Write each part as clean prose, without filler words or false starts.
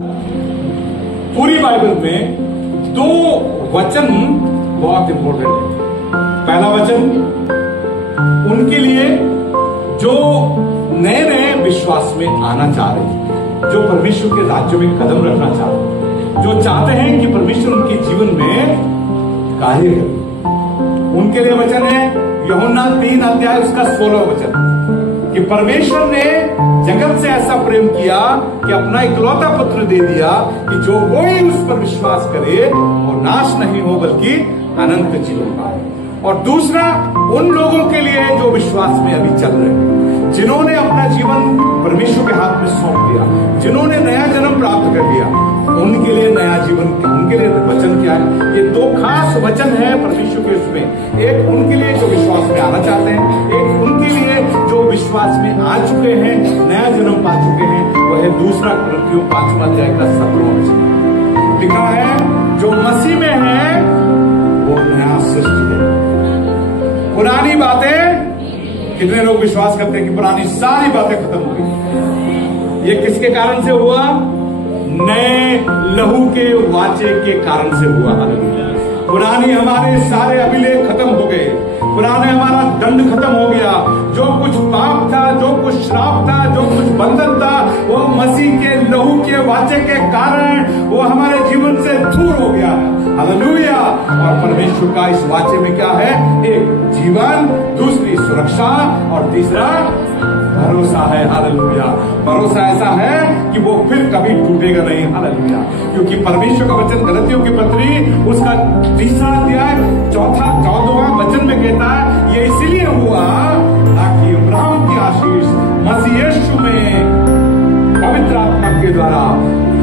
पूरी बाइबल में दो वचन बहुत इंपॉर्टेंट है। पहला वचन उनके लिए जो नए नए विश्वास में आना चाह रहे हैं, जो परमेश्वर के राज्य में कदम रखना चाह रहे हैं, जो चाहते हैं कि परमेश्वर उनके जीवन में कार्य करे, उनके लिए वचन है यूहन्ना 3 उसका 16 वचन कि परमेश्वर ने जगत से ऐसा प्रेम किया कि अपना इकलौता पुत्र दे दिया कि जो कोई उस पर विश्वास करे वो नाश नहीं हो बल्कि अनंत जीवन पाए। और दूसरा उन लोगों के लिए जो विश्वास में अभी चल रहे हैं, जिन्होंने अपना जीवन परमेश्वर के हाथ में सौंप दिया, जिन्होंने नया जन्म प्राप्त कर लिया, उनके लिए नया जीवन, उनके लिए वचन क्या है? ये दो खास वचन है परमेश्वर के उसमें। एक उनके लिए जो विश्वास में आना चाहते हैं, एक उनके लिए जो विश्वास में आ चुके हैं, नया जन्म पा चुके हैं। वह है दूसरा कुरिन्थियों 5वां अध्याय का 17वां वचन। लिखा है जो मसीह में है वो नया सृष्टि है। पुरानी बातें, कितने लोग विश्वास करते हैं कि पुरानी सारी बातें खत्म हो गई? ये किसके कारण से हुआ? नए लहू के वाचे के कारण से हुआ। पुरानी हमारे सारे अभिलेख खत्म हो गए, पुराने हमारा दंड खत्म हो गया। जो कुछ पाप था, जो कुछ श्राप था, जो कुछ बंधन था, वो मसीह के लहू के वाचे के कारण वो हमारे जीवन से दूर हो गया। हालेलुया। और परमेश्वर का इस वाचे में क्या है? एक जीवन, दूसरी सुरक्षा और तीसरा भरोसा है। हालेलुया। भरोसा ऐसा है कि वो फिर कभी टूटेगा नहीं। हालेलुया। क्योंकि परमेश्वर का वचन गलतियों की पत्री उसका 3 अध्याय 14वां वचन में कहता है ये इसीलिए हुआ ताकि अब्राहम की आशीष मसीह यीशु में पवित्र आत्मा के द्वारा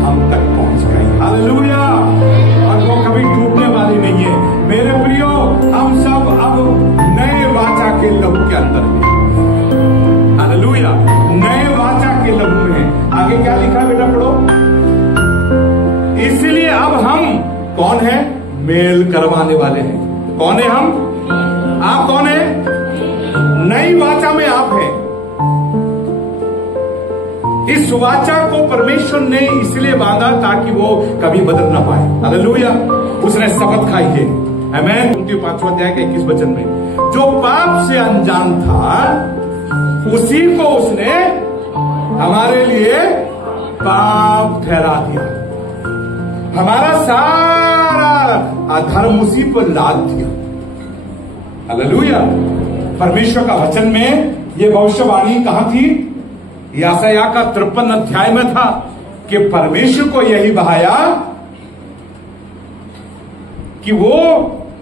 हम तक पहुंच गई। हालेलुया। और वो कभी टूटने वाली नहीं है। मेरे प्रियो, हम सब अब नए वाचा के लहू के अंदर हैं। हालेलुया। नए वाचा के लहू में। आगे क्या लिखा बेटा, पढ़ो। इसलिए अब हम कौन है? मेल करवाने वाले हैं। कौन है हम? आप कौन है? नई वाचा में आप हैं। इस वाचा को परमेश्वर ने इसलिए बांधा ताकि वो कभी बदल ना पाए। हालेलुया। उसने शपथ खाई है। आमीन। 5वां अध्याय के 21 वचन में जो पाप से अनजान था उसी को उसने हमारे लिए पाप ठहरा दिया। हमारा सारा अधर्म उसी पर लाद दिया। हालेलुया। परमेश्वर का वचन में ये भविष्यवाणी कहां थी? यशायाह का 53 अध्याय में था कि परमेश्वर को यही बहाया कि वो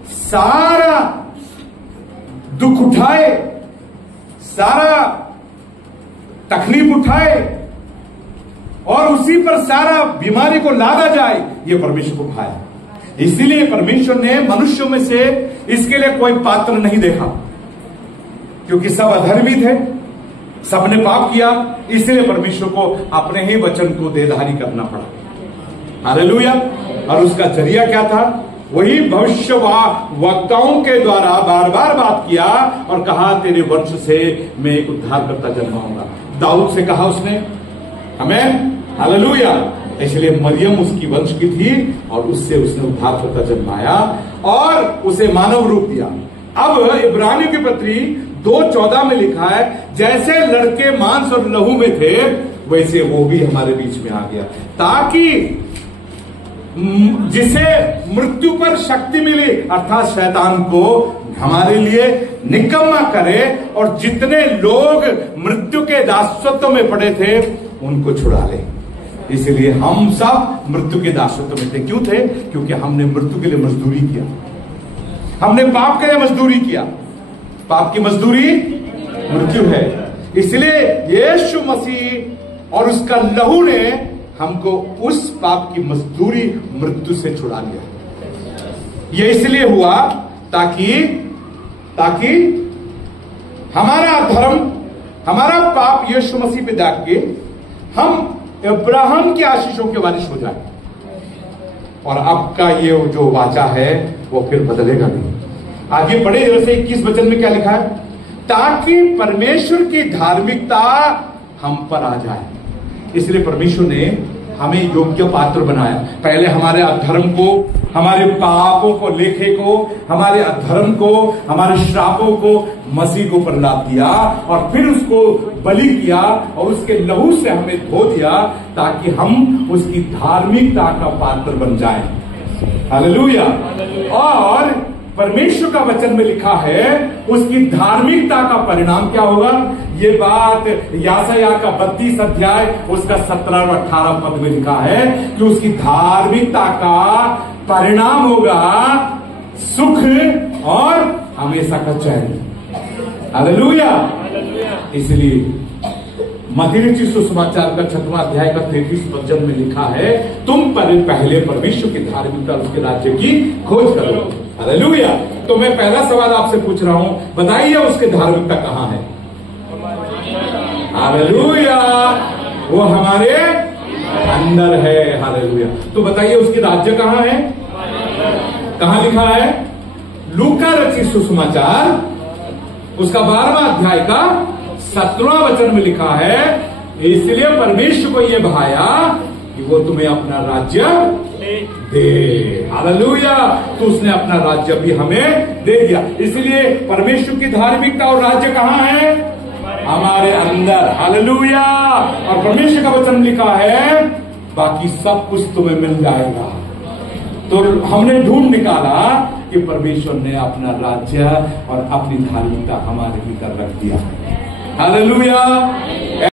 सारा दुख उठाए, सारा तकलीफ उठाए और उसी पर सारा बीमारी को लादा जाए। ये परमेश्वर को भाया। इसीलिए परमेश्वर ने मनुष्यों में से इसके लिए कोई पात्र नहीं देखा, क्योंकि सब अधर्मी थे, सबने पाप किया। इसलिए परमेश्वर को अपने ही वचन को देहधारी करना पड़ा। हालेलुया। और उसका जरिया क्या था? वही भविष्य वक्ताओं के द्वारा बार बार बात किया और कहा तेरे वंश से मैं एक उद्धारकर्ता जन्माऊंगा। दाऊद से कहा उसने। आमीन। हालेलुया। इसलिए मरियम उसकी वंश की थी और उससे उसने उद्धारकर्ता जन्माया और उसे मानव रूप दिया। अब इब्रानियों की पत्री 2:14 में लिखा है जैसे लड़के मांस और लहू में थे वैसे वो भी हमारे बीच में आ गया, ताकि जिसे मृत्यु पर शक्ति मिली अर्थात शैतान को हमारे लिए निकम्मा करे और जितने लोग मृत्यु के दासत्व में पड़े थे उनको छुड़ा ले। इसलिए हम सब मृत्यु के दासत्व में थे। क्यों थे? क्योंकि हमने मृत्यु के लिए मजदूरी किया, हमने पाप के लिए मजदूरी किया। पाप की मजदूरी मृत्यु है। इसलिए यीशु मसीह और उसका लहू ने हमको उस पाप की मजदूरी मृत्यु से छुड़ा लिया। यह इसलिए हुआ ताकि हमारा धर्म, हमारा पाप यीशु मसीह पे दाग के हम अब्राहम की आशीषों के वारिस हो जाए। और अब का ये जो वाचा है वो फिर बदलेगा नहीं। आगे पढ़े जैसे 21 वचन में क्या लिखा है? ताकि परमेश्वर की धार्मिकता हम पर आ जाए। इसलिए परमेश्वर ने हमें योग्य पात्र बनाया। पहले हमारे अधर्म को, हमारे पापों को, लेखे को, हमारे अधर्म को, हमारे श्रापों को मसीह को पर लाद दिया और फिर उसको बलि किया और उसके लहू से हमें धो दिया ताकि हम उसकी धार्मिकता का पात्र बन जाएं। हालेलुया। और परमेश्वर का वचन में लिखा है उसकी धार्मिकता का परिणाम क्या होगा। ये बात याशायाह का 32 अध्याय उसका 17 और 18 पद में लिखा है कि उसकी धार्मिकता का परिणाम होगा सुख और हमेशा का चैन। हालेलुया। इसलिए मत्ती रचित सुसमाचार का 6वां अध्याय का 33 वचन में लिखा है तुम पहले परमेश्वर की धार्मिकता उसके राज्य की खोज करो। हालेलुया। तो मैं पहला सवाल आपसे पूछ रहा हूं, बताइए उसकी धार्मिकता कहां है। हालेलुया। वो हमारे अंदर है। हालेलुया। तो बताइए उसकी राज्य कहां है, कहां लिखा है। लूका रचित सुसमाचार उसका 12वां अध्याय का 17वां वचन में लिखा है इसलिए परमेश्वर को यह भाया कि वो तुम्हें अपना राज्य दे। हालेलुया। तो उसने अपना राज्य भी हमें दे दिया। इसलिए परमेश्वर की धार्मिकता और राज्य कहां है, हमारे अंदर। हालेलुया। और परमेश्वर का वचन लिखा है बाकी सब कुछ तुम्हें मिल जाएगा। तो हमने ढूंढ निकाला कि परमेश्वर ने अपना राज्य और अपनी धार्मिकता हमारे भीतर रख दिया। हालेलुया।